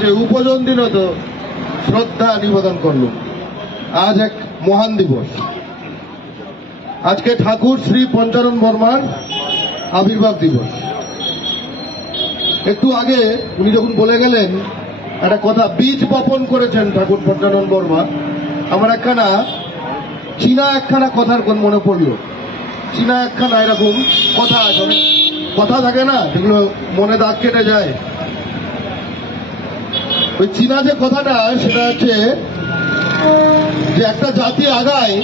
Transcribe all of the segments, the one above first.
কাছে উপজনদিনত শ্রদ্ধা নিবেদন করল। আজ এক মহান দিবস। আজকে ঠাকুর শ্রী পঞ্চানন বর্মার আবির্ভাব দিবস। একটু আগে উনি যখন বলে গেলেন একটা কথা, বীজ বপন করেছেন ঠাকুর পঞ্চানন বর্মা, আমার চীনা একখানা কথার কোন মনে পড়লো। চীনা একখানা এরকম কথা আছে, অনেক কথা থাকে না যেগুলো মনে দাগ কেটে যায়। ওই চীনা যে কথাটা সেটা হচ্ছে যে একটা জাতি আগায়,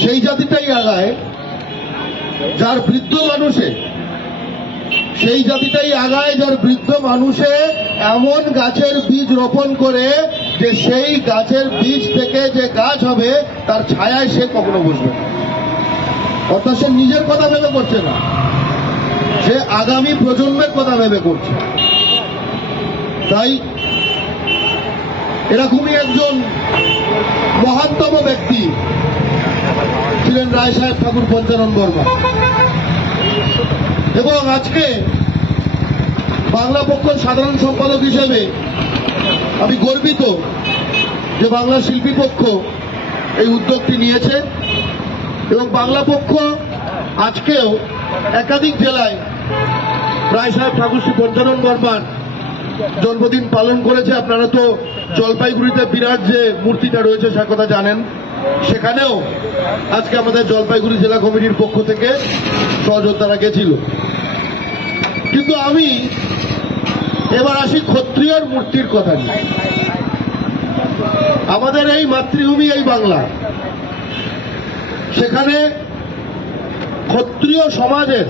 সেই জাতিটাই আগায় যার বৃদ্ধ মানুষে, সেই জাতিটাই আগায় যার বৃদ্ধ মানুষে এমন গাছের বীজ রোপণ করে যে সেই গাছের বীজ থেকে যে গাছ হবে তার ছায়ায় সে কখনো বসবে না। অর্থাৎ সে নিজের কথা ভেবে করছে না, সে আগামী প্রজন্মের কথা ভেবে করছে। তাই এরকমই একজন মহানতম ব্যক্তি ছিলেন রায় সাহেব ঠাকুর পঞ্চানন বর্মা। এবং আজকে বাংলা পক্ষ সাধারণ সম্পাদক হিসেবে আমি গর্বিত যে বাংলা শিল্পী পক্ষ এই উদ্যোগটি নিয়েছে এবং বাংলা পক্ষ আজকেও একাধিক জেলায় রায় সাহেব ঠাকুর শ্রী পঞ্চানন বর্মার জন্মদিন পালন করেছে। আপনারা তো জলপাইগুড়িতে বিরাট যে মূর্তিটা রয়েছে সে কথা জানেন, সেখানেও আজকে আমাদের জলপাইগুড়ি জেলা কমিটির পক্ষ থেকে সহযোদ্ধারা গেছিল। কিন্তু আমি এবার আসি ক্ষত্রিয়র মূর্তির কথা নিয়ে। আমাদের এই মাতৃভূমি এই বাংলা, সেখানে ক্ষত্রিয় সমাজের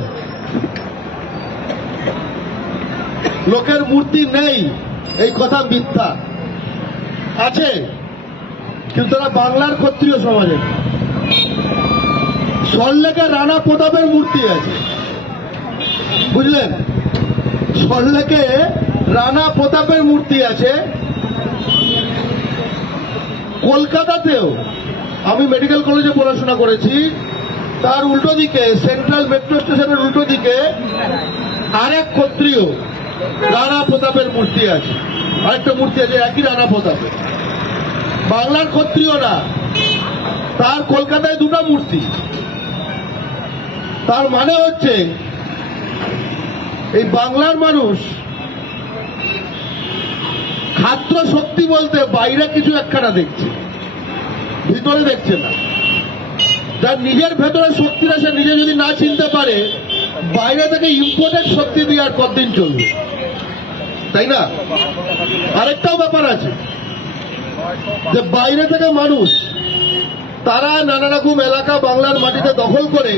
লোকের মূর্তি নেই এই কথা মিথ্যা। আছে, কিন্তু তারা বাংলার ক্ষত্রিয় সমাজের। সল্লেকে রানা প্রতাপের মূর্তি আছে, বুঝলেন? সল্লেকে রানা প্রতাপের মূর্তি আছে। কলকাতাতেও আমি মেডিকেল কলেজে পড়াশোনা করেছি, তার উল্টো দিকে সেন্ট্রাল মেট্রো স্টেশনের উল্টো দিকে আরেক ক্ষত্রিয় রানা প্রতাপের মূর্তি আছে, আরেকটা মূর্তি আছে একই রানা প্রতাপের। বাংলার ক্ষত্রিয় না, তার কলকাতায় দুটো মূর্তি। তার মানে হচ্ছে এই বাংলার মানুষ খাদ্য শক্তি বলতে বাইরে কিছু একখানা দেখছে, ভিতরে দেখছে না। যার নিজের ভেতরে শক্তিটা সে নিজে যদি না চিনতে পারে, বাইরে থেকে ইম্পোর্টেড শক্তি দিয়ে আর কতদিন চলবে, তাই না? আরেকটাও ব্যাপার আছে যে বাইরে থেকে মানুষ তারা নানা রকম এলাকা বাংলার মাটিতে দখল করে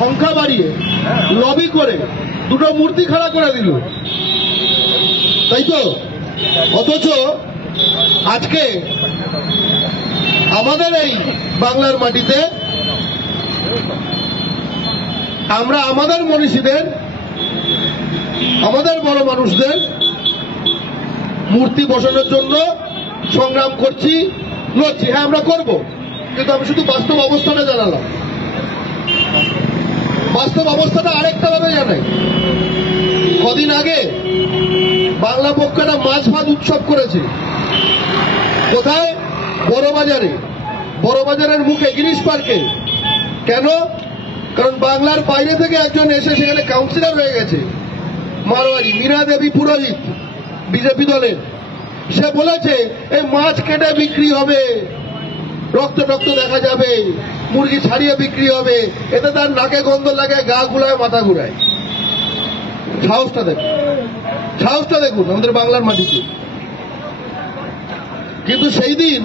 সংখ্যা বাড়িয়ে লবি করে দুটো মূর্তি খাড়া করে দিল, তাই তো? অথচ আজকে আমাদের এই বাংলার মাটিতে আমরা আমাদের মনীষীদের, আমাদের বড় মানুষদের মূর্তি বসানোর জন্য সংগ্রাম করছি, লড়ছি। হ্যাঁ, আমরা করব, কিন্তু আমি শুধু বাস্তব অবস্থাটা জানালাম। বাস্তব অবস্থাটা আরেকটা ভাবে জানাই। কদিন আগে বাংলা পক্ষ একটা মাছ ভাত উৎসব করেছে। কোথায়? বড়বাজারে। বড়বাজারের মুখে গিরিশ পার্কে। কেন? কারণ বাংলার বাইরে থেকে একজন এসে সেখানে কাউন্সিলর হয়ে গেছে, মারোয়ারি মীরা দেবী পুরোহিত, বিজেপি দলের। সে বলেছে এই মাছ কেটে বিক্রি হবে, রক্ত টক্ত দেখা যাবে, মুরগি ছাড়িয়ে বিক্রি হবে, এতে তার নাকে গন্ধ লাগে, গা ঘুরায়, মাথা ঘুরায়। সাহসটা দেখুন, সাহসটা দেখুন আমাদের বাংলার মাটিতে। কিন্তু সেই দিন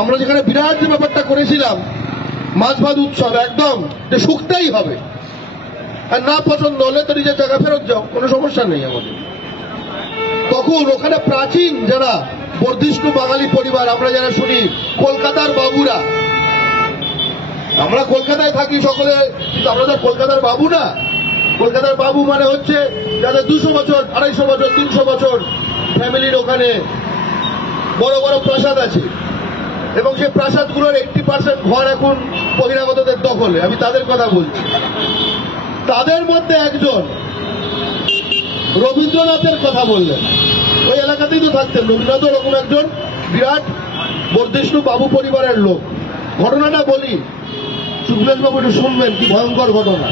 আমরা যেখানে বিরাট যে ব্যাপারটা করেছিলাম, মাছ ভাত উৎসব, একদম যে শুকতেই হবে, আর না পছন্দ হলে তো নিজের জায়গা ফেরত যাও, কোনো সমস্যা নেই আমাদের। তখন ওখানে প্রাচীন যারা বর্ধিষ্ণু বাঙালি পরিবার, আমরা যারা শুনি কলকাতার বাবুরা, আমরা কলকাতায় থাকি সকলে, কিন্তু আমরা তো কলকাতার বাবু না। কলকাতার বাবু মানে হচ্ছে যাদের 200 বছর, 250 বছর, 300 বছর ফ্যামিলির ওখানে বড় বড় প্রাসাদ আছে, এবং সেই প্রাসাদগুলোর 80% ঘর এখন বহিরাগতদের দখলে। আমি তাদের কথা বলছি। তাদের মধ্যে একজন রবীন্দ্রনাথের কথা বললেন। ওই এলাকাতেই তো থাকতেন। রবীন্দ্রনাথ ওরকম একজন বিরাট বর্ধিষ্ণু বাবু পরিবারের লোক। ঘটনাটা বলি, শুক্লেশবাবু একটু শুনবেন, কি ভয়ঙ্কর ঘটনা।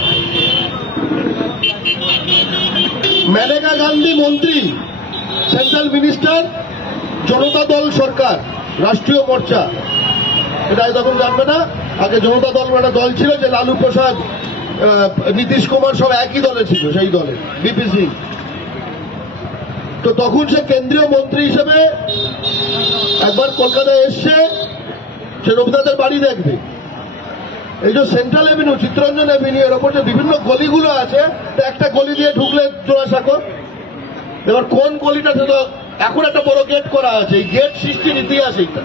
মেনকা গান্ধী মন্ত্রী, সেন্ট্রাল মিনিস্টার, জনতা দল সরকার, রাষ্ট্রীয় মোর্চা। এটা তখন জানবে না, আগে জনতা দল একটা দল ছিল, যে লালু প্রসাদ, নীতিশ কুমার সব একই দলে ছিল, সেই দলে বিপি সিং। তো তখন সে কেন্দ্রীয় মন্ত্রী হিসেবে একবার কলকাতায় এসছে, সে রবীন্দ্রনাথের বাড়ি দেখবে। এই যে সেন্ট্রাল এভিনিউ, চিত্তরঞ্জন এভিনিউ, এর ওপর যে বিভিন্ন গলিগুলো আছে, একটা গলি দিয়ে ঢুকলে জোড়াসাঁকো। এবার কোন গলিটা, সে তো এখন একটা বড় গেট করা আছে, এই গেট সৃষ্টির ইতিহাস এইটা।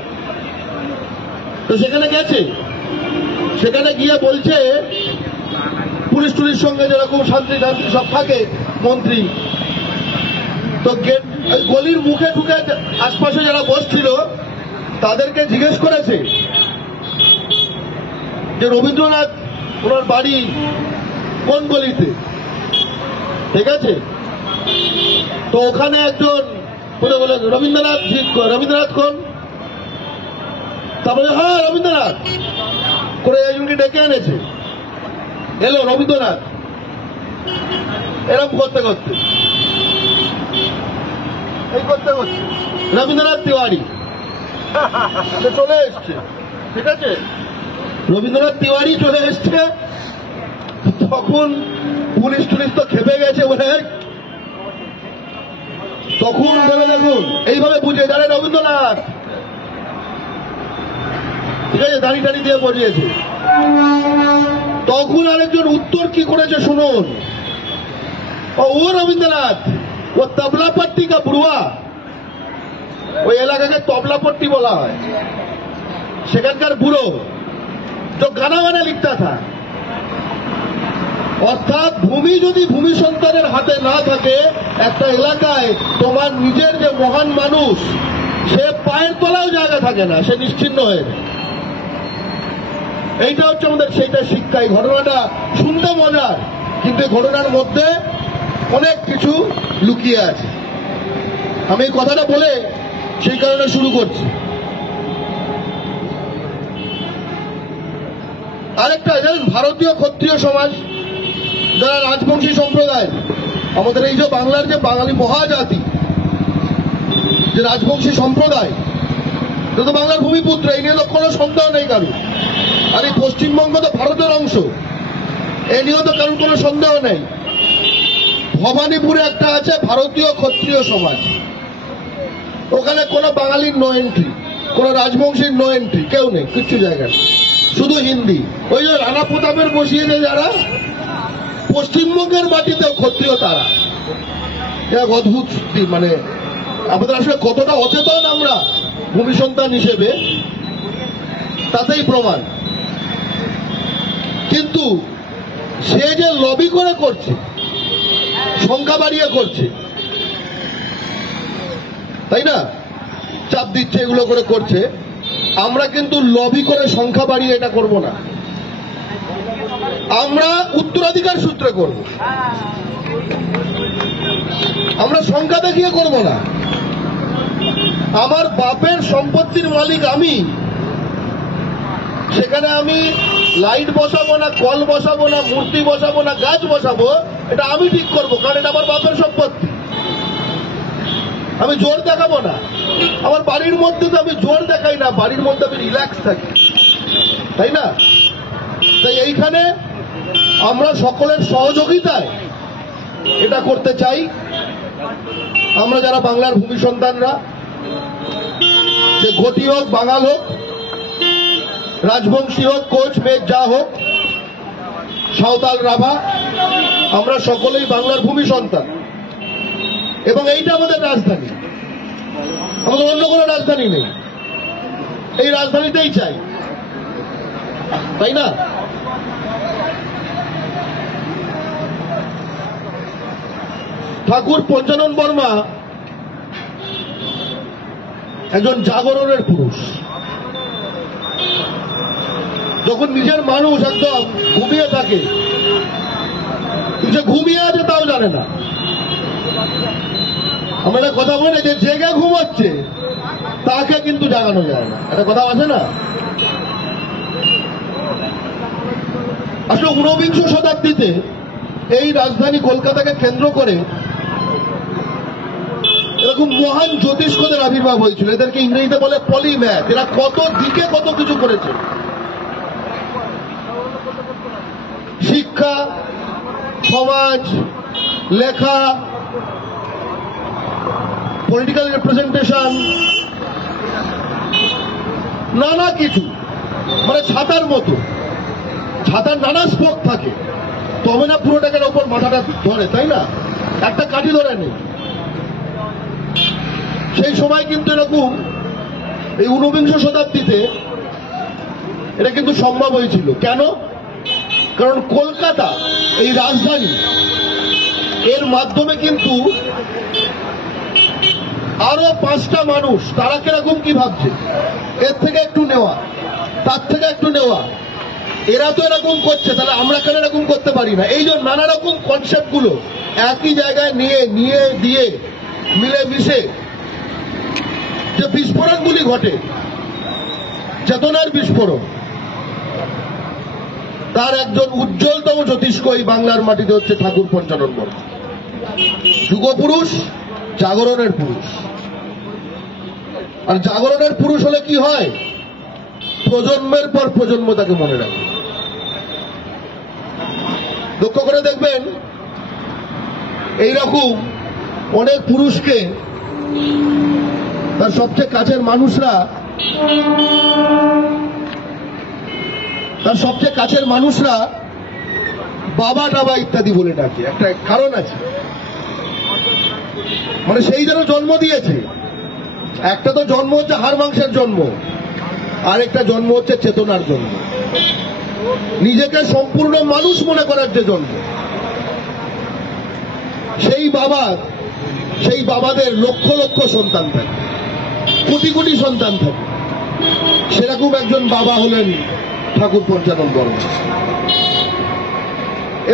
তো সেখানে গেছে, সেখানে গিয়ে বলছে পুলিশ টুলিশ সঙ্গে যেরকম শান্তি শান্তি সব থাকে মন্ত্রী, তো গেট গলির মুখে ঢুকে আশপাশে যারা বসছিল তাদেরকে জিজ্ঞেস করেছে যে রবীন্দ্রনাথ ওনার বাড়ি কোন গলিতে, ঠিক আছে? তো ওখানে একজন বলে রবীন্দ্রনাথ কোন? তারপরে হ্যাঁ রবীন্দ্রনাথ করে একজনকে ডেকে এনেছে, এলো রবীন্দ্রনাথ, এরকম করতে করতে রবীন্দ্রনাথ তিওয়ারি চলে এসছে, ঠিক আছে? রবীন্দ্রনাথ তিওয়ারি চলে এসছে। তখন পুলিশ টুলিশ তো খেপে গেছে বলে, তখন বলে দেখুন এইভাবে বুঝে জানে রবীন্দ্রনাথ, ঠিক আছে, দাড়ি টাড়ি দিয়ে বসিয়েছে। তখন আরেকজন উত্তর কি করেছে শুনুন, ও রবীন্দ্রনাথ, ও তবলাপট্টি কা বুড়ুয়া। ওই এলাকাকে তবলাপট্টি বলা হয়, সেখানকার বুড়ো, जो गाना वाना लिखता था। অর্থাৎ ভূমি যদি ভূমি সন্তানের হাতে না থাকে, একটা এলাকায় তোমার নিজের যে মহান মানুষ, সে পায়ের তলাও জায়গা থাকে না, সে নিশ্চিহ্ন হয়ে যায়। এইটা হচ্ছে আমাদের সেইটা শিক্ষা। এই ঘটনাটা শুনতে মজার, কিন্তু ঘটনার মধ্যে অনেক কিছু লুকিয়ে আছে। আমি এই কথাটা বলে সেই কারণে শুরু করছি। আরেকটা জানেন, ভারতীয় ক্ষত্রিয় সমাজ, যারা রাজবংশী সম্প্রদায়, আমাদের এই যে বাংলার যে বাঙালি মহাজাতি, যে রাজবংশী সম্প্রদায়, এটা তো বাংলার ভূমিপুত্র, এই নিয়ে তো কোনো সন্দেহ নেই কারণ। আর এই পশ্চিমবঙ্গ তো ভারতের অংশ, এ নিয়েও তো কারোর কোনো সন্দেহ নেই। ভবানীপুরে একটা আছে ভারতীয় ক্ষত্রিয় সমাজ, ওখানে কোনো বাঙালির নো এন্ট্রি, কোনো রাজবংশীর নো এন্ট্রি, কেউ নেই, কিচ্ছু জায়গা নেই, শুধু হিন্দি। ওই যে রানা প্রতাপের বসিয়ে দেয় যারা, পশ্চিমবঙ্গের মাটিতেও ক্ষত্রিয় তারা। এক অদ্ভুত, মানে আমাদের আসলে কতটা অচেতন আমরা ভূমি সন্তান হিসেবে, তাতেই প্রমাণ। কিন্তু সে যে লবি করে করছে, সংখ্যা বাড়িয়ে করছে, তাই না, চাপ দিচ্ছে, এগুলো করে করছে। আমরা কিন্তু লবি করে সংখ্যা বাড়িয়ে এটা করব না, আমরা উত্তরাধিকার সূত্রে করব। আমরা সংখ্যা দেখিয়ে করব না। আমার বাপের সম্পত্তির মালিক আমি, সেখানে আমি লাইট বসাবো না, কল বসাবো না, মূর্তি বসাবো না, গাছ বসাবো, এটা আমি ঠিক করবো, কারণ এটা আমার বাপের সম্পত্তি। আমি জোর দেখাবো না। আমার বাড়ির মধ্যে তো আমি জোর দেখাই না, বাড়ির মধ্যে আমি রিল্যাক্স থাকি, তাই না? তাই এইখানে আমরা সকলের সহযোগিতায় এটা করতে চাই। আমরা যারা বাংলার ভূমি সন্তানরা, সে ঘটি হোক, বাঙাল হোক, রাজবংশী হোক, কোচ, মেঘ, যা হোক, সাঁওতাল, রাভা, আমরা সকলেই বাংলার ভূমি সন্তান। এবং এইটা আমাদের রাজধানী, আমাদের অন্য কোনো রাজধানী নেই, এই রাজধানীতেই চাই, তাই না? ঠাকুর পঞ্চানন বর্মা একজন জাগরণের পুরুষ। যখন নিজের মানুষ একদম ঘুমিয়ে থাকে, সে ঘুমিয়ে আছে তাও জানে না, আমরা একটা কথা বলি যে জেগে ঘুমাচ্ছে তাকে কিন্তু জাগানো যায় না, একটা কথা আছে না। আসলে 19বিংশ শতাব্দীতে এই রাজধানী কলকাতাকে কেন্দ্র করে এরকম মহান জ্যোতিষ্কদের আবির্ভাব হয়েছিল। এদেরকে ইংরেজিতে বলে পলিম্যাথ। এরা কত দিকে কত কিছু করেছে। শিক্ষা, সমাজ, লেখা, পলিটিক্যাল রিপ্রেজেন্টেশন, নানা কিছু, মানে ছাতার মতো। ছাতার নানা স্পোক থাকে, তবে না পুরোটাকের ওপর মাথাটা ধরে, তাই না? একটা কাঠি ধরে নেই। সেই সময় কিন্তু এরকম এই 19বিংশ শতাব্দীতে এটা কিন্তু সম্ভব হয়েছিল। কেন? কারণ কলকাতা এই রাজধানী, এর মাধ্যমে কিন্তু আরো 5টা মানুষ, তারা কিরকম কি ভাবছে, এর থেকে একটু নেওয়া, তার থেকে একটু নেওয়া, এরা তো এরকম করছে, তাহলে আমরা কেন এরকম করতে পারি না? এই যে নানা রকম কনসেপ্ট গুলো একই জায়গায় নিয়ে দিয়ে মিলে মিশে যে বিস্ফোরণগুলি ঘটে, চেতনার বিস্ফোরণ, তার একজন উজ্জ্বলতম জ্যোতিষ্ক এই বাংলার মাটিতে হচ্ছে ঠাকুর পঞ্চানন বর্মা। যুগপুরুষ, জাগরণের পুরুষ। আর জাগরণের পুরুষ হলে কি হয়? প্রজন্মের পর প্রজন্ম তাকে মনে রাখে। লক্ষ্য করে দেখবেন এইরকম অনেক পুরুষকে তার সবচেয়ে কাছের মানুষরা বাবা টাবা ইত্যাদি বলে ডাকে। একটা কারণ আছে, মানে সেই যেন জন্ম দিয়েছে। একটা তো জন্ম হচ্ছে হাড় মাংসের জন্ম, আর একটা জন্ম হচ্ছে চেতনার জন্ম, নিজেকে সম্পূর্ণ মানুষ মনে করার যে জন্ম। সেই বাবাদের লক্ষ লক্ষ সন্তান থাকে, কোটি কোটি সন্তান থাকে। সেরকম একজন বাবা হলেন ঠাকুর পঞ্চানন বর্মা।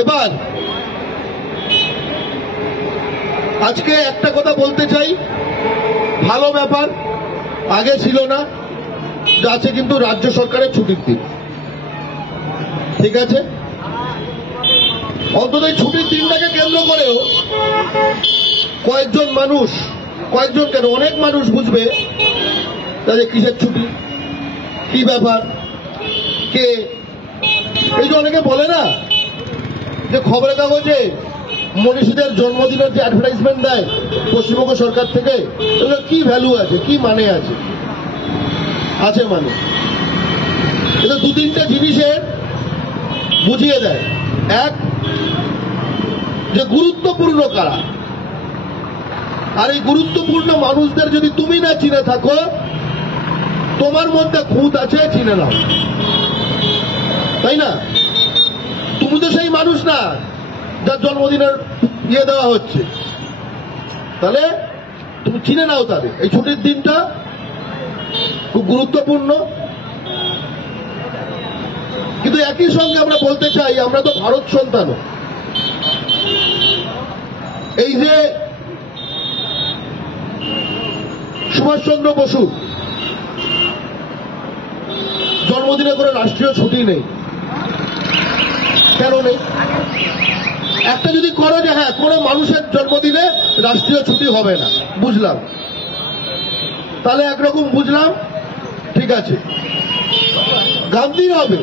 এবার আজকে একটা কথা বলতে চাই, ভালো ব্যাপার, আগে ছিল না, আছে কিন্তু রাজ্য সরকারের ছুটির দিন। ঠিক আছে, অন্তত এই ছুটির দিনটাকে কেন্দ্র করেও কয়েকজন কেন অনেক মানুষ বুঝবে তাদের কিসের ছুটি, কি ব্যাপার, কে। এই যে অনেকে বলে না যে খবরের কাগজে মনীষীদের জন্মদিনের যে অ্যাডভার্টাইজমেন্ট দেয় পশ্চিমবঙ্গ সরকার থেকে, এগুলো কি ভ্যালু আছে, কি মানে আছে? মানে এটা 2-3টে জিনিসের বুঝিয়ে দেয়। এক, যে গুরুত্বপূর্ণ কারা, আর এই গুরুত্বপূর্ণ মানুষদের যদি তুমি না চিনে থাকো, তোমার মধ্যে খুঁত আছে, চিনে নাও, তাই না? তুমি তো সেই মানুষ না যার জন্মদিনের দেওয়া হচ্ছে, তাহলে তুমি চিনে নাও তাদের। এই ছুটির দিনটা খুব গুরুত্বপূর্ণ। কিন্তু একই সঙ্গে আমরা বলতে চাই, আমরা তো ভারত সন্তান। এই যে সুভাষচন্দ্র বসুর জন্মদিনে করে রাষ্ট্রীয় ছুটি নেই, কেন নেই? একটা যদি করো যে হ্যাঁ কোনো মানুষের জন্মদিনে রাষ্ট্রীয় ছুটি হবে না, বুঝলাম, তাহলে একরকম বুঝলাম, ঠিক আছে। গান্ধীর হবে,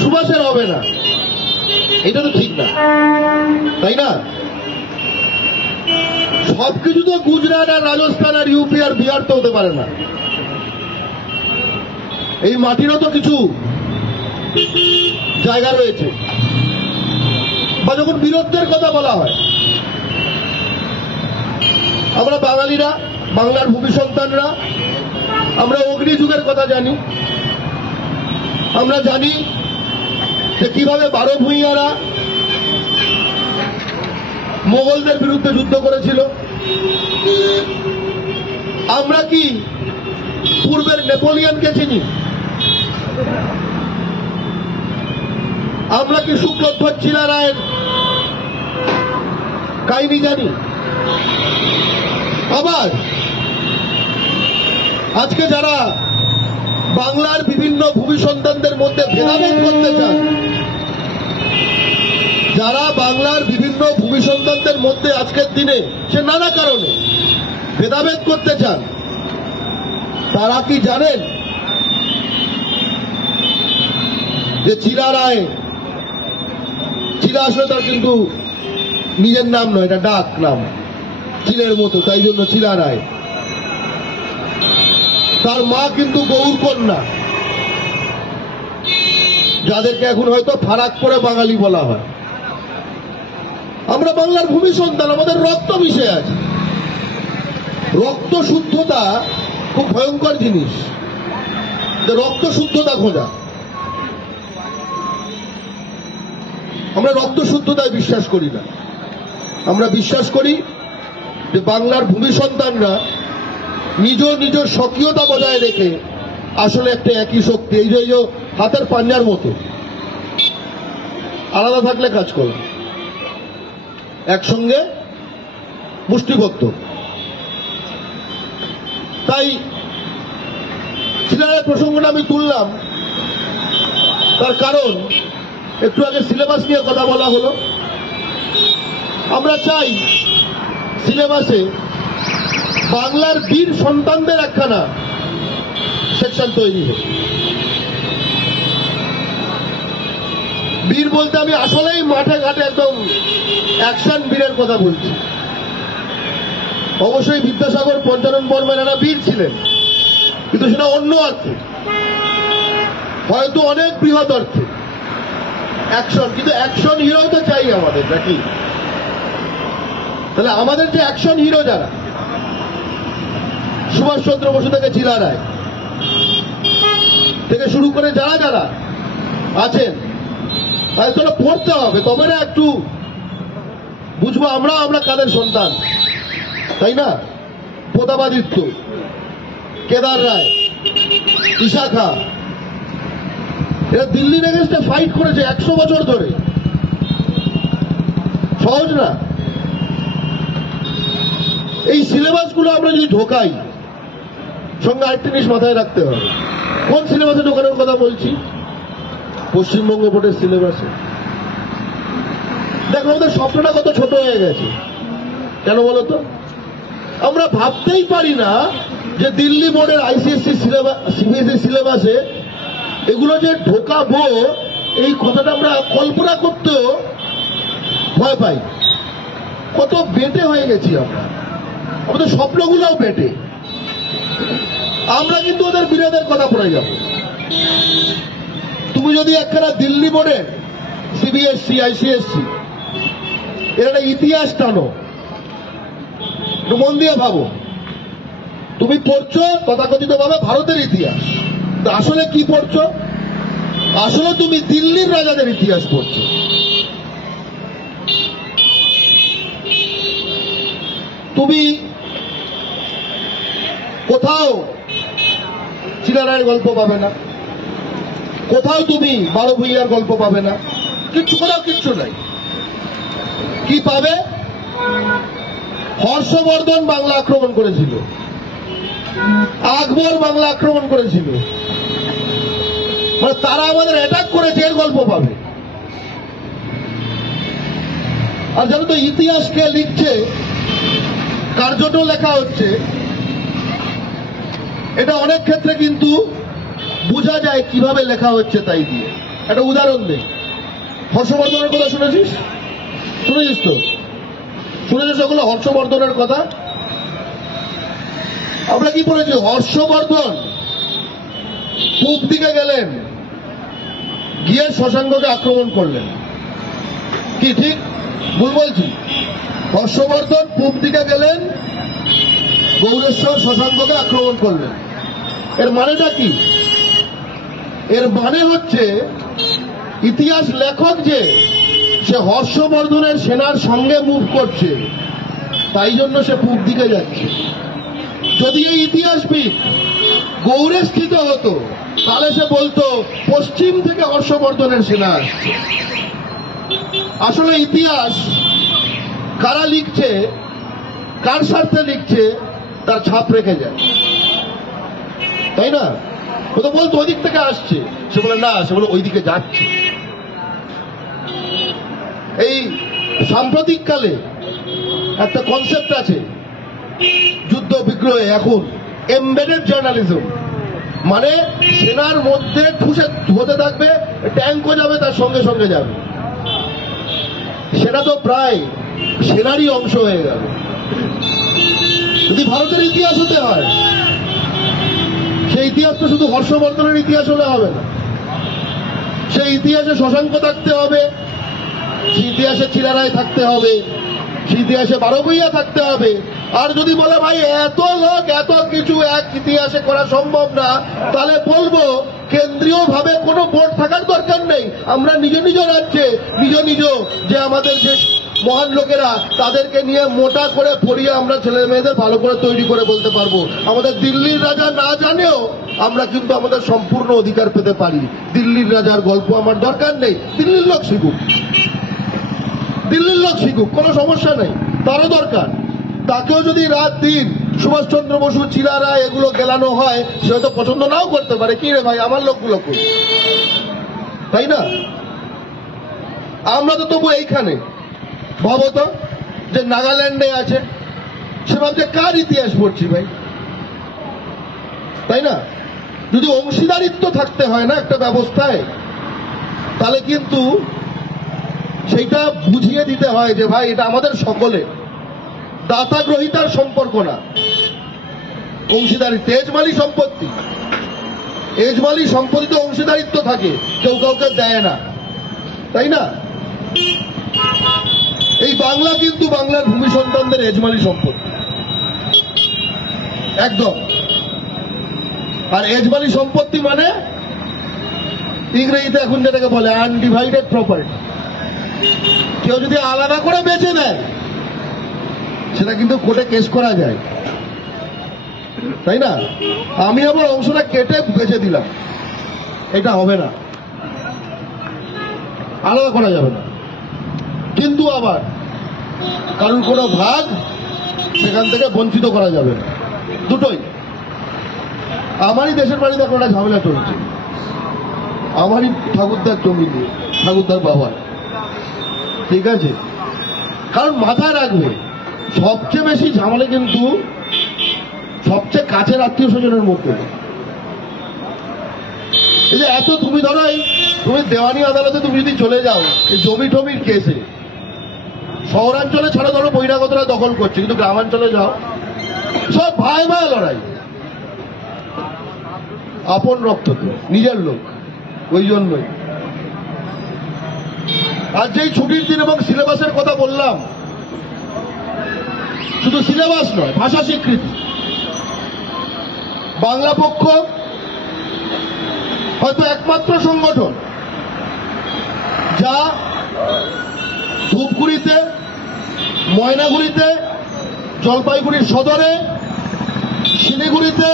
সুভাষের হবে না, এটা তো ঠিক না, তাই না? সবকিছু তো গুজরাট আর রাজস্থান আর ইউপি আর বিহার তো হতে পারে না। এই মাটিরও তো কিছু জায়গা রয়েছে। বা যখন বীরত্বের কথা বলা হয়, আমরা বাঙালিরা, বাংলার ভূমি সন্তানরা, আমরা অগ্নিযুগের কথা জানি। আমরা জানি যে কিভাবে 12 ভূঁইয়ারা মোগলদের বিরুদ্ধে যুদ্ধ করেছিল। আমরা কি পূর্বের নেপোলিয়নকে চিনি? আমরা কি শুক্লধ্বজ শিলা রায়ের কাহিনী জানি? আবার আজকে যারা বাংলার বিভিন্ন ভূমি সন্তানদের মধ্যে ভেদাভেদ করতে চান, যারা বাংলার বিভিন্ন ভূমি সন্তানদের মধ্যে আজকের দিনে সে নানা কারণে ভেদাভেদ করতে চান, তারা কি জানেন যে চিলা রায়, চিলা আসলে তার কিন্তু নিজের নাম নয়, এটা ডাক নাম, চিলের মতো, তাই জন্য চিলা রায়। তার মা কিন্তু গৌর কন্যা, যাদেরকে এখন হয়তো ফারাক করে বাঙালি বলা হয়। আমরা বাংলার ভূমি সন্তান, আমাদের রক্ত মিশে আছে। রক্ত শুদ্ধতা খুব ভয়ঙ্কর জিনিস, রক্ত শুদ্ধতা খোঁজা। আমরা রক্ত শুদ্ধতায় বিশ্বাস করি না। আমরা বিশ্বাস করি যে বাংলার ভূমি সন্তানরা নিজ নিজ স্বকীয়তা বজায় রেখে আসলে একটা একই শক্তি, এই যে হাতের পাঞ্জার মতো, আলাদা থাকলে কাজ করে, একসঙ্গে মুষ্টিবদ্ধ। তাই সিলেবাসের প্রসঙ্গটা আমি তুললাম, তার কারণ একটু আগে সিলেবাস নিয়ে কথা বলা হলো। আমরা চাই সিলেবাসে বাংলার বীর সন্তানদের একখানা সেকশন তৈরি হোক। বীর বলতে আমি আসলেই মাঠে ঘাটে একদম অ্যাকশন বীরের কথা বলছি। অবশ্যই বিদ্যাসাগর, পঞ্চানন বর্মন এরা বীর ছিলেন, কিন্তু সেটা অন্য অর্থে, হয়তো অনেক বৃহৎ অর্থে অ্যাকশন। কিন্তু অ্যাকশন হিরো তো চাই আমাদের, নাকি? তাহলে আমাদের যে অ্যাকশন হিরো যারা, সুভাষচন্দ্র বসু থেকে চিলা রায় থেকে শুরু করে যারা যারা আছেন, তাহলে পড়তে হবে, তবে না একটু বুঝবো আমরা কাদের সন্তান, তাই না? প্রতাপাদিত্য, কেদার রায়, ঈশা খাঁ, এরা দিল্লির এগেন্স্টে ফাইট করেছে 100 বছর ধরে। সহজ না। এই সিলেবাসগুলো আমরা যদি ঢোকাই, সঙ্গে আরেকটা জিনিস মাথায় রাখতে হবে। কোন সিলেবাসে ঢোকানোর কথা বলছি? পশ্চিমবঙ্গ বোর্ডের সিলেবাসে। দেখো, আমাদের স্বপ্নটা কত ছোট হয়ে গেছে। কেন বলতো? আমরা ভাবতেই পারি না যে দিল্লি বোর্ডের আইসিএসসি সিলেবাস, সিবিএসই সিলেবাসে এগুলো যে ঢোকাবো, এই কথাটা আমরা কল্পনা করতেও ভয় পাই। কত বেটে হয়ে গেছি আমরা, আমাদের স্বপ্নগুলোও বেটে। আমরা কিন্তু ওদের বিরোধের কথা পড়ে যাব। তুমি যদি একখানা দিল্লি বোর্ডের সিবিএসসি, আইসিএসসি এর একটা ইতিহাস টানো, মন দিয়ে ভাবো, তুমি পড়ছো তথাকথিত ভাবে ভারতের ইতিহাস, তো আসলে কি পড়ছো? আসলে তুমি দিল্লির রাজাদের ইতিহাস পড়ছো। তুমি কোথাও চিলা রায়ের গল্প পাবে না, কোথাও তুমি বারো ভূঁইয়ার গল্প পাবে না, কোথাও কিচ্ছু নাই। কি পাবে? হর্ষবর্ধন বাংলা আক্রমণ করেছিল, আকবর বাংলা আক্রমণ করেছিল, মানে তারা আমাদের অ্যাটাক করেছে, এর গল্প পাবে। আর জানো তো, ইতিহাসকে লিখছে, কার্যত লেখা হচ্ছে, এটা অনেক ক্ষেত্রে কিন্তু বোঝা যায় কিভাবে লেখা হচ্ছে তাই দিয়ে। একটা উদাহরণ দেই। হর্ষবর্ধনের কথা শুনেছিস? শুনেছিস তো? শুনেছিস ওগুলো হর্ষবর্ধনের কথা? আমরা কি বলেছি? হর্ষবর্ধন পূব দিকে গেলেন, গিয়ে শশাঙ্ককে আক্রমণ করলেন। কি ঠিক ভুল বলছি? হর্ষবর্ধন পূব দিকে গেলেন, গৌরেশ্বর শশাঙ্ককে আক্রমণ করলেন। এর মানেটা কি? এর মানে হচ্ছে ইতিহাস লেখক যে সে হর্ষবর্ধনের সেনার সঙ্গে মুভ করছে, তাই জন্য সে পূব দিকে যাচ্ছে। যদি এই ইতিহাসবিদ গৌড়ে স্থিত হতো, তাহলে সে বলতো পশ্চিম থেকে হর্ষবর্ধনের সেনা আসছে। আসলে ইতিহাস কারা লিখছে কার স্বার্থে লিখছে তার ছাপ রেখে যায়, তাই না? ও তো বলতো ওই দিক থেকে আসছে, সে বলে না, সে বলে ওই দিকে যাচ্ছে। এই সাম্প্রতিককালে একটা কনসেপ্ট আছে যুদ্ধ বিগ্রহে এখন, এমবেডেড জার্নালিজম, মানে সেনার মধ্যে ঠুসে হতে থাকবে, ট্যাঙ্কও যাবে তার সঙ্গে সঙ্গে যাবে। সেটা তো প্রায় সেনারই অংশ হয়ে গেল। যদি ভারতের ইতিহাস হতে হয়, সেই ইতিহাস তো শুধু হর্ষবর্ধনের ইতিহাস হলে হবে না, সেই ইতিহাসে শশাঙ্ক থাকতে হবে, সেই ইতিহাসে চিরারায় থাকতে হবে, সেই ইতিহাসে বারোভূঁইয়া থাকতে হবে। আর যদি বলে ভাই এত লোক এত কিছু এক ইতিহাসে করা সম্ভব না, তাহলে বলবো কেন্দ্রীয় ভাবে কোনো বোর্ড থাকার দরকার নেই। আমরা নিজ নিজ রাজ্যে নিজ নিজ যে আমাদের যে মহান লোকেরা, তাদেরকে নিয়ে মোটা করে পড়িয়ে আমরা ছেলে মেয়েদের ভালো করে তৈরি করে বলতে পারবো। আমাদের দিল্লির রাজা না জানেও আমরা কিন্তু আমাদের সম্পূর্ণ অধিকার পেতে পারি। দিল্লির রাজার গল্প আমার দরকার নেই, দিল্লির লোক শিখুক, দিল্লির লোক শিখুক, কোনো সমস্যা নেই, তারও দরকার। তাকেও যদি রাত দিন সুভাষচন্দ্র বসু, চিরারা এগুলো গেলানো হয়, সে হয়তো পছন্দ নাও করতে পারে, কি রে ভাই আমার লোকগুলো কই, তাই না? আমরা তো তবু এইখানে ভাবো তো যে নাগাল্যান্ডে আছে, সে ভাবছে কার ইতিহাস পড়ছি ভাই, তাই না? যদি অংশীদারিত্ব থাকতে হয় না একটা ব্যবস্থায়, তাহলে কিন্তু সেইটা বুঝিয়ে দিতে হয় যে ভাই এটা আমাদের সকলে, দাতা গ্রহিতার সম্পর্ক না, অংশীদারিত্ব। এজমালি সম্পত্তি, এজমালি সম্পত্তিতে অংশীদারিত্ব থাকে, কেউ কাউকে দেয় না, তাই না? এই বাংলা কিন্তু বাংলার ভূমি সন্তানদের এজমালি সম্পত্তি একদম। আর এজমালি সম্পত্তি মানে ইংরেজিতে এখন যেটাকে বলে আনডিভাইডেড প্রপার্টি। কেউ যদি আলাদা করে বেচে নেয়, সেটা কিন্তু কোর্টে কেস করা যায়, তাই না? আমি আমার অংশটা কেটে বেচে দিলাম, এটা হবে না, আলাদা করা যাবে না। কিন্তু আবার কারণ কোনো ভাগ সেখান থেকে বঞ্চিত করা যাবে না, দুটোই। আমারই দেশের বাড়িতে এখন একটা ঝামেলা চলছে, আমারই ঠাকুরদার জমি দিয়ে, ঠাকুরদার বাবার, ঠিক আছে? কারণ মাথায় রাখবে সবচেয়ে বেশি ঝামেলা কিন্তু সবচেয়ে কাছের আত্মীয় স্বজনের মধ্যে। এই যে এত তুমি ধরো, তুমি দেওয়ানি আদালতে তুমি যদি চলে যাও এই জমি টমির কেসে, শহরাঞ্চলে ছাড়া ধরো বহিরাগতরা দখল করছে, কিন্তু গ্রামাঞ্চলে যাও সব ভাই ভাই লড়াই, আপন রক্ত তো, নিজের লোক, ওই জন্যই। আর যেই ছুটির দিন এবং সিলেবাসের কথা বললাম, শুধু সিলেবাস নয়, ভাষা স্বীকৃতি। বাংলা পক্ষ হয়তো একমাত্র সংগঠন যা ধূপগুড়িতে, ময়নাগুড়িতে, জলপাইগুড়ির সদরে, শিলিগুড়িতে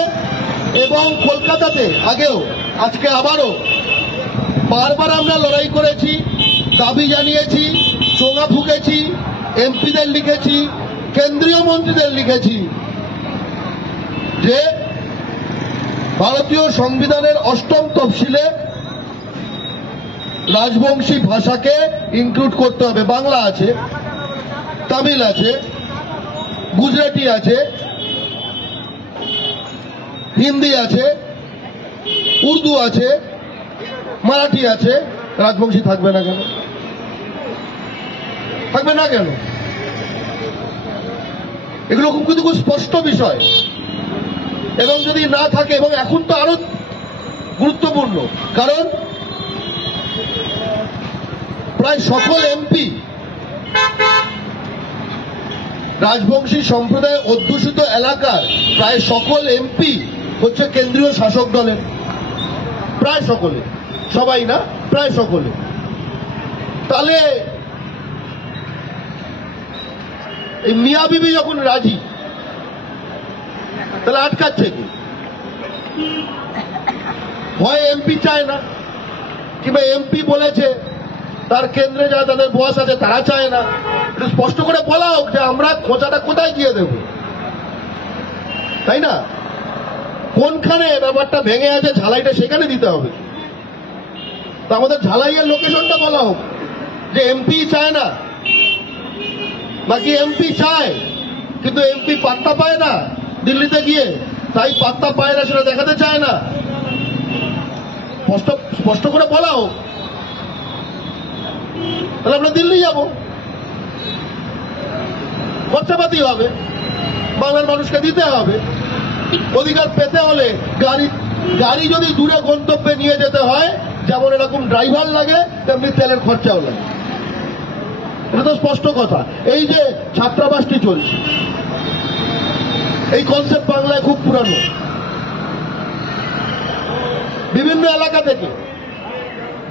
এবং কলকাতাতে আগেও, আজকে আবারও বারবার আমরা লড়াই করেছি, দাবি জানিয়েছি, চোঙা ফুঁকেছি, এমপিদের লিখেছি, কেন্দ্রীয় মন্ত্রীদের লিখেছি যে ভারতীয় সংবিধানের ৮ম তফসিলে রাজবংশী ভাষাকে ইনক্লুড করতে হবে। বাংলা আছে, তামিল আছে, গুজরাটি আছে, হিন্দি আছে, উর্দু আছে, মারাঠি আছে, রাজবংশী থাকবে না কেন? থাকবে না কেন? এগুলো কিন্তু খুব স্পষ্ট বিষয়। এবং যদি না থাকে, এবং এখন তো আরো গুরুত্বপূর্ণ, কারণ প্রায় সকল এমপি রাজবংশী সম্প্রদায় অধ্যুষিত এলাকার প্রায় সকল এমপি হচ্ছে কেন্দ্রীয় শাসক দলের, প্রায় সকলে, সবাই না, প্রায় সকলে। তাহলে এই মিয়া বিবি যখন রাজি, তাহলে আটকাচ্ছে কি? ভয় এমপি চায় না, কিংবা এমপি বলেছে, তার কেন্দ্রে যারা তাদের বস আছে তারা চায় না, স্পষ্ট করে বলা হোক যে আমরা খোঁচাটা কোথায় গিয়ে দেব, তাই না? কোনখানে ব্যাপারটা ভেঙে আছে, ঝালাইটা সেখানে দিতে হবে। তা আমাদের ঝালাইয়ের লোকেশনটা বলা হোক, যে এমপি চায় না, নাকি এমপি চায় কিন্তু এমপি পাত্তা পায় না দিল্লিতে গিয়ে, তাই পাত্তা পায় না সেটা দেখাতে চায় না। স্পষ্ট করে বলা হোক, তাহলে আমরা দিল্লি যাব, খরচাপাতি হবে, বাংলার মানুষকে দিতে হবে। অধিকার পেতে হলে গাড়ি যদি দূরে গন্তব্যে নিয়ে যেতে হয়, যেমন এরকম ড্রাইভার লাগে তেমনি তেলের খরচাও লাগে। এটা তো স্পষ্ট কথা। এই যে ছাত্রাবাসটি চলছে, এই কনসেপ্ট বাংলায় খুব পুরানো। বিভিন্ন এলাকা থেকে,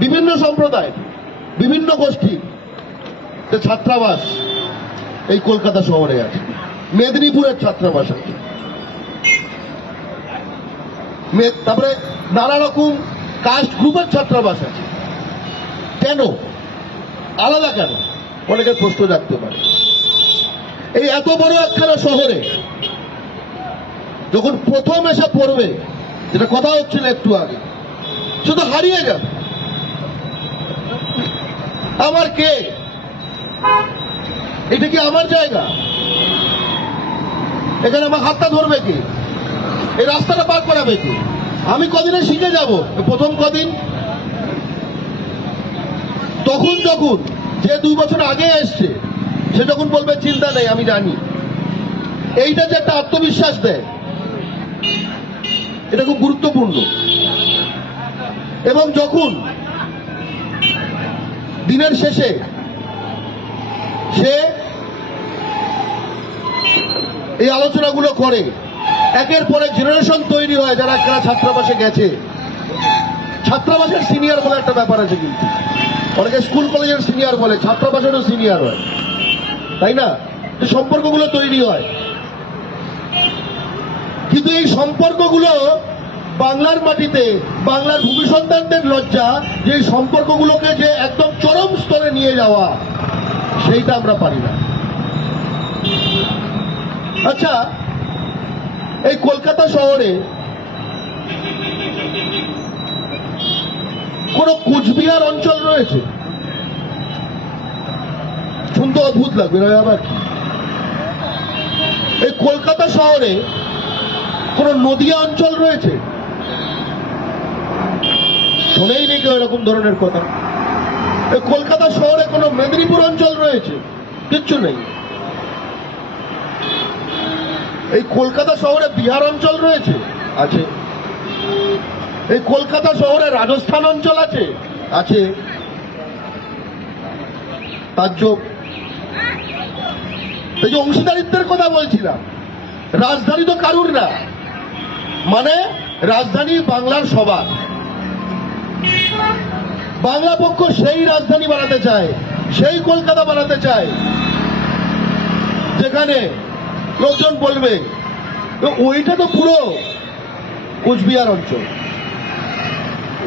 বিভিন্ন সম্প্রদায়, বিভিন্ন গোষ্ঠী ছাত্রাবাস এই কলকাতা শহরে আছে। মেদিনীপুরের ছাত্রাবাস আছে, তারপরে নানা রকম কাস্ট গ্রুপের ছাত্রাবাস আছে। কেন আলাদা, কেন অনেকের প্রশ্ন জাগতে পারে। এই এত বড় একখানা শহরে যখন প্রথম এসে পড়বে, যেটা কথা হচ্ছিল একটু আগে, শুধু হারিয়ে যাবে। আমার কে? এটা কি আমার জায়গা? এখানে আমার হাতটা ধরবে কে? এই রাস্তাটা পার করাবে কে? আমি কদিনে শিখে যাব? প্রথম কদিন। তখন যখন যে 2 বছর আগে এসছে সে যখন বলবে চিন্তা নেই আমি জানি, এইটা যে একটা আত্মবিশ্বাস দেয়, এটা খুব গুরুত্বপূর্ণ। এবং যখন দিনের শেষে সে এই আলোচনাগুলো করে, একের পর এক জেনারেশন তৈরি হয় যারা একটা ছাত্রাবাসে গেছে। ছাত্রাবাসের সিনিয়র বলে একটা ব্যাপার আছে, কিন্তু অনেকে স্কুল কলেজের সিনিয়র বলে, ছাত্রাবাসেরও সিনিয়র হয়, তাই না? সম্পর্কগুলো তৈরি হয়। কিন্তু এই সম্পর্কগুলো বাংলার মাটিতে, বাংলার ভূমি সন্তানদের লজ্জা যে এই সম্পর্কগুলোকে যে একদম চরম স্তরে নিয়ে যাওয়া, সেইটা আমরা পারি না। আচ্ছা, এই কলকাতা শহরে কোন কোচবিহার অঞ্চল রয়েছে? শুনতে অদ্ভুত লাগবে, আবার কি? এই কলকাতা শহরে কোন নদিয়া অঞ্চল রয়েছে? শোনেই নেই কেউ এরকম ধরনের কথা। এই কলকাতা শহরে কোন মেদিনীপুর অঞ্চল রয়েছে? কিচ্ছু নেই। এই কলকাতা শহরে বিহার অঞ্চল রয়েছে? আছে। এই কলকাতা শহরে রাজস্থান অঞ্চল আছে? আছে। তাজ্জব। এই যে অংশীদারিত্বের কথা বলছিলাম, রাজধানী তো কারুর না, মানে রাজধানী বাংলার সবার। বাংলা পক্ষ সেই রাজধানী বানাতে চায়, সেই কলকাতা বানাতে চায় যেখানে লোকজন বলবে ওইটা তো পুরো কোচবিহার অঞ্চল,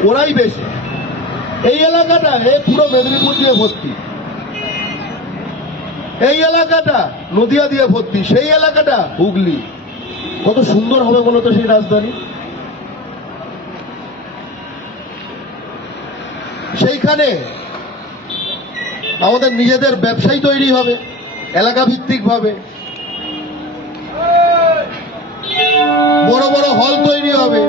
ওরাই বেশি। এই এলাকাটা পুরো মেদিনীপুর দিয়ে ভর্তি, এই এলাকাটা নদিয়া দিয়ে ভর্তি, সেই এলাকাটা হুগলি। কত সুন্দর হবে বলতো সেই রাজধানী। সেইখানে আমাদের নিজেদের ব্যবসায়ী তৈরি হবে এলাকা ভিত্তিক ভাবে, বড় বড় হল তৈরি হবে,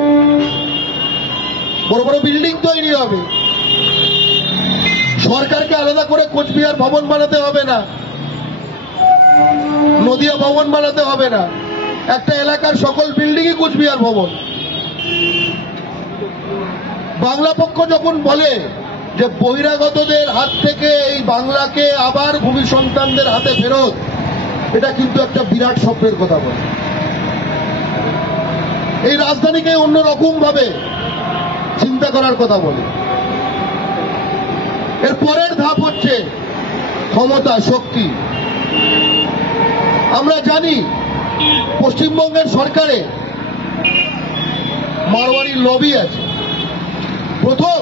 বড় বড় বিল্ডিং তৈরি হবে। সরকারকে আলাদা করে কোচবিহার ভবন বানাতে হবে না, নদিয়া ভবন বানাতে হবে না, একটা এলাকার সকল বিল্ডিংই কোচবিহার ভবন। বাংলা পক্ষ যখন বলে যে বহিরাগতদের হাত থেকে এই বাংলাকে আবার ভূমি সন্তানদের হাতে ফেরত, এটা কিন্তু একটা বিরাট স্বপ্নের কথা বলে। এই রাজধানীকে অন্যরকম ভাবে চিন্তা করার কথা বলে। এর পরের ধাপ হচ্ছে ক্ষমতা, শক্তি। আমরা জানি পশ্চিমবঙ্গের সরকারে মারওয়ারির লবি আছে। প্রথম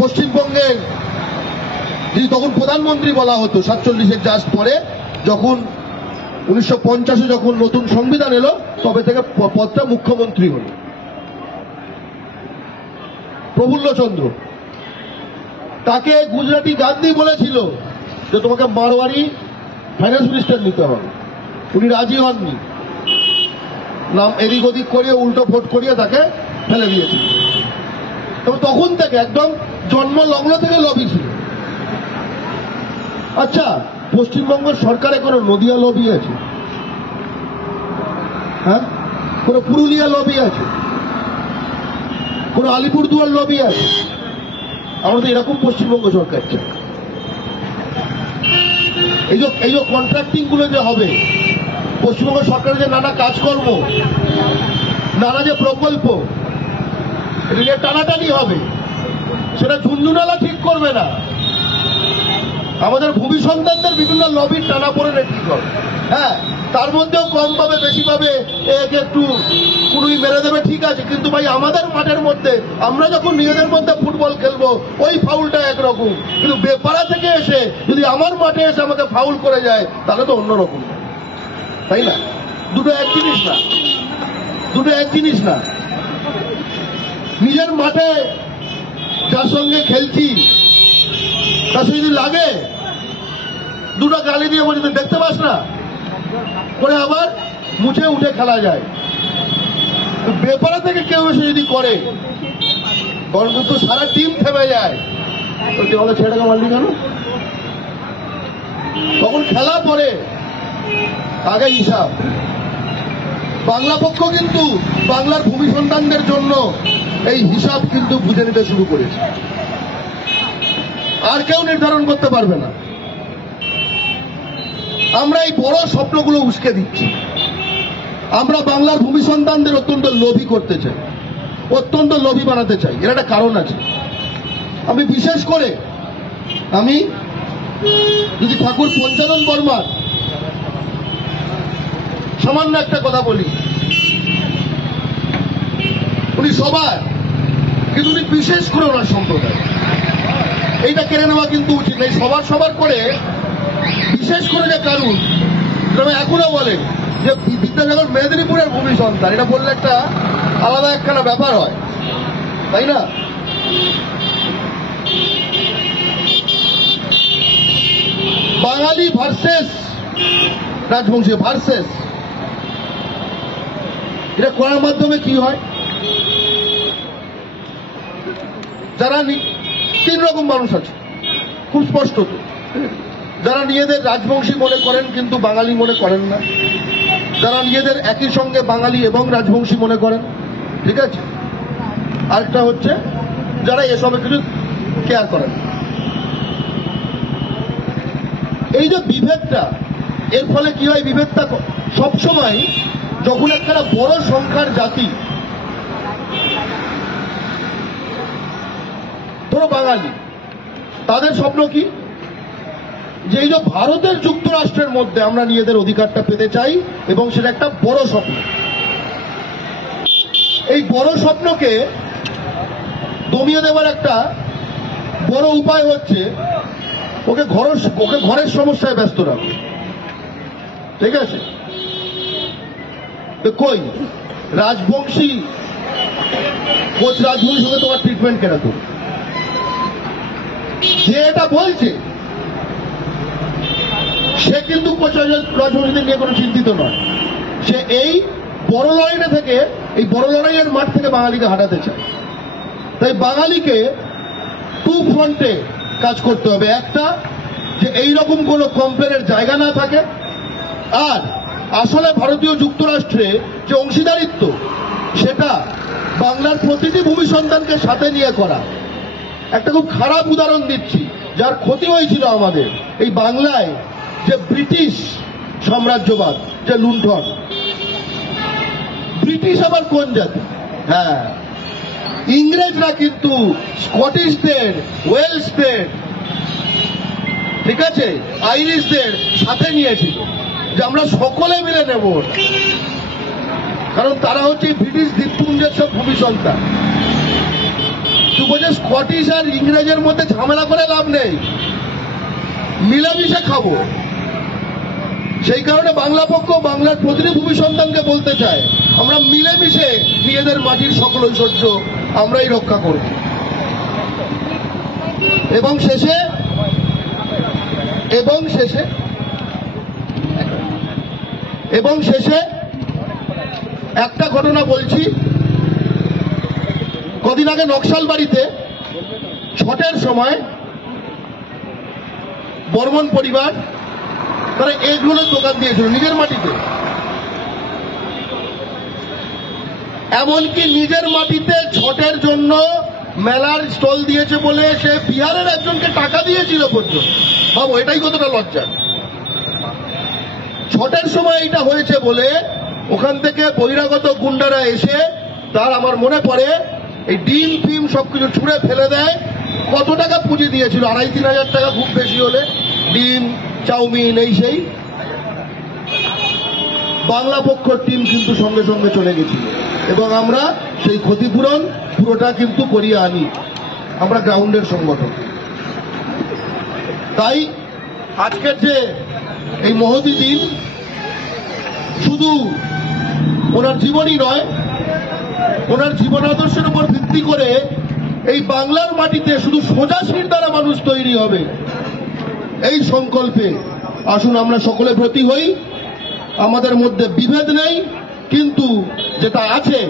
পশ্চিমবঙ্গের যিনি তখন প্রধানমন্ত্রী বলা হতো 47-এর জাস্ট পরে, যখন 1950-এ যখন নতুন সংবিধান এলো তবে থেকে পদটা মুখ্যমন্ত্রী হল, প্রফুল্লচন্দ্র। তাকে গুজরাটি গান্ধী বলেছিল যে তোমাকে মারওয়ারি ফাইন্যান্স মিনিস্টার নিতে হবে, উনি রাজি হননি, নাম এদিক ওদিক করিয়ে উল্টো ভোট করিয়ে তাকে ফেলে দিয়েছিল। তবে তখন থেকে একদম জন্মলগ্ন থেকে লবি ছিল। আচ্ছা, পশ্চিমবঙ্গ সরকারে কোনো নদিয়া লবি আছে? হ্যাঁ, কোনো পুরুলিয়া লবি আছে? কোনো আলিপুরদুয়ার লবি আছে? আমরা তো এরকম পশ্চিমবঙ্গ সরকার চাই। এই যে কন্ট্রাক্টিং গুলো যে হবে, পশ্চিমবঙ্গ সরকারের যে নানা কাজকর্ম, নানা যে প্রকল্প, এটা যে টানাটানি হবে, সেটা ঝুনঝুনালা ঠিক করবে না, আমাদের ভূমি সন্তানদের বিভিন্ন লবির টানা পড়ে ঠিক হবে। হ্যাঁ, তার মধ্যেও কম পাবে বেশি পাবে, একে একটু কুড়ুই মেরে দেবে, ঠিক আছে, কিন্তু ভাই আমাদের মাঠের মধ্যে আমরা যখন নিজেদের মধ্যে ফুটবল খেলবো ওই ফাউলটা একরকম, কিন্তু বেপাড়া থেকে এসে যদি আমার মাঠে এসে আমাকে ফাউল করে যায় তাহলে তো অন্যরকম, তাই না? দুটো এক জিনিস না, দুটো এক জিনিস না। নিজের মাঠে যার সঙ্গে খেলছি তার সঙ্গে যদি লাগে দুটো গালি দিয়ে বলি দেখতে পাস না করে আবার মুছে উঠে খেলা যায়। বেপারা থেকে কেউ এসে যদি করে তখন কিন্তু সারা টিম থেমে যায়, তো ছেলেটাকে মারলি কেন? তখন খেলা পরে আগে হিসাব। বাংলা পক্ষ কিন্তু বাংলার ভূমি সন্তানদের জন্য এই হিসাব কিন্তু বুঝে নিতে শুরু করেছে, আর কেউ নির্ধারণ করতে পারবে না। আমরা এই বড় স্বপ্নগুলো উস্কে দিচ্ছি। আমরা বাংলার ভূমি সন্তানদের অত্যন্ত লোভী করতে চাই, অত্যন্ত লোভী বানাতে চাই। এর একটা কারণ আছে। আমি বিশেষ করে যদি ঠাকুর পঞ্চানন বর্মার সামান্য একটা কথা বলি, উনি সবার, কিন্তু উনি বিশেষ করে ওনার সম্প্রদায়, এইটা কেড়ে নেওয়া কিন্তু উচিত নেই। সবার করে বিশেষ করে যে কারণ এখনো বলে যে বিদ্যাসাগর মেদিনীপুরের ভূমি সন্তান, এটা বললে একটা আলাদা একখানা ব্যাপার হয়, তাই না? বাঙালি ভার্সেস রাজবংশী ভার্সেস, এটা করার মাধ্যমে কি হয়? যারা তিন রকম মানুষ আছে খুব স্পষ্ট, তো যারা নিজেদের রাজবংশী মনে করেন কিন্তু বাঙালি মনে করেন না, যারা নিজেদের একই সঙ্গে বাঙালি এবং রাজবংশী মনে করেন, ঠিক আছে, আরেকটা হচ্ছে যারা এসবে কিছু কেয়ার করেন। এই যে বিভেদটা, এর ফলে কি হয়? বিভেদটা সবসময় যখন একটা বড় সংখ্যার জাতি, ধরো বাঙালি, তাদের স্বপ্ন কি? যে এই যে ভারতের যুক্তরাষ্ট্রের মধ্যে আমরা নিজেদের অধিকারটা পেতে চাই, এবং সেটা একটা বড় স্বপ্ন। এই বড় স্বপ্নকে দমিয়ে দেওয়ার একটা বড় উপায় হচ্ছে ওকে ঘরের সমস্যায় ব্যস্ত রাখো, ঠিক আছে? কই রাজবংশী, কোচ রাজবংশীর সঙ্গে তোমার ট্রিটমেন্ট কেন করবে? যে এটা বলছে সে কিন্তু কোচ রাজবংশীদের নিয়ে কোনো চিন্তিত নয়। সে এই বড় লড়াইটা থেকে, এই বড় লড়াইয়ের মাঠ থেকে বাঙালিকে হাঁটাতে চায়। তাই বাঙালিকে টু ফ্রন্টে কাজ করতে হবে। একটা, যে এইরকম কোনো কমপ্লেনের জায়গা না থাকে, আর আসলে ভারতীয় যুক্তরাষ্ট্রে যে অংশীদারিত্ব, সেটা বাংলার প্রতিটি ভূমি সন্তানকে সাথে নিয়ে করা। একটা খুব খারাপ উদাহরণ দিচ্ছি, যার ক্ষতি হয়েছিল আমাদের এই বাংলায়, যে ব্রিটিশ সাম্রাজ্যবাদ, যে লুণ্ঠন। ব্রিটিশ আবার কোন জাতি? হ্যাঁ, ইংরেজরা কিন্তু স্কটিশদের, ওয়েলসদের, ঠিক আছে, আইরিশদের সাথে নিয়েছিল যে আমরা সকলে মিলে নেব, কারণ তারা হচ্ছে ব্রিটিশ দ্বীপপুঞ্জের সব ভূমি সন্তান। তুই বলছে স্কটিশ আর ইংরেজের মধ্যে ঝামেলা করে লাভ নেই, মিলেমিশে খাবো। সেই কারণে বাংলা পক্ষ বাংলার প্রতিটি ভূমি সন্তানকে বলতে চায়, আমরা মিলেমিশে নিজেদের মাটির সকল ঐশ্বর্য আমরাই রক্ষা করব। এবং শেষে একটা ঘটনা বলছি। কদিন আগে নকশালবাড়িতে ছটের সময় বর্মন পরিবার তারা এগরোলের দোকান দিয়েছিল নিজের মাটিতে। এমনকি নিজের মাটিতে ছটের জন্য মেলার স্টল দিয়েছে বলে সে বিহারের একজনকে টাকা দিয়েছিল পর্যন্ত। ভাবো এটাই কতটা লজ্জা। ছটের সময় এটা হয়েছে বলে ওখান থেকে বহিরাগত গুন্ডারা এসে তার আমার মনে পড়ে এই ডিম ফিম সবকিছু ছুঁড়ে ফেলে দেয়। কত টাকা পুঁজি দিয়েছিল? 2,500-3,000 টাকা খুব বেশি হলে, ডিম চাউমিন এই সেই। বাংলা পক্ষর টিম কিন্তু সঙ্গে সঙ্গে চলে গেছিল এবং আমরা সেই ক্ষতিপূরণ পুরোটা কিন্তু করিয়ে আনি, আমরা গ্রাউন্ডের সংগঠন। তাই আজকের যে এই মহতী দিন, শুধু ওনার জীবনই নয়, ওনার জীবন আদর্শের উপর ভিত্তি করে এই বাংলার মাটিতে শুধু সোজাশির দ্বারা মানুষ তৈরি হবে, এই সংকল্পে আসুন আমরা সকলে ব্রতী হই। আমাদের মধ্যে বিভেদ নেই, কিন্তু যেটা আছে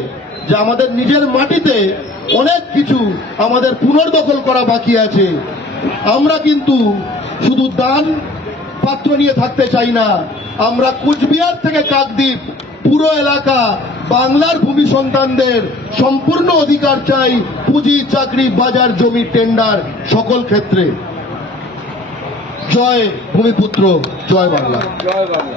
যে আমাদের নিজের মাটিতে অনেক কিছু আমাদের পুনর্দখল করা বাকি আছে। আমরা কিন্তু শুধু দান পাত্র নিয়ে থাকতে চাই না, আমরা কুচবিহার থেকে কাকদ্বীপ পুরো এলাকা বাংলার ভূমি সন্তানদের সম্পূর্ণ অধিকার চাই, পুঁজি চাকরি বাজার জমি টেন্ডার সকল ক্ষেত্রে। জয় ভূমিপুত্র, জয় বাংলা। জয় বাংলা।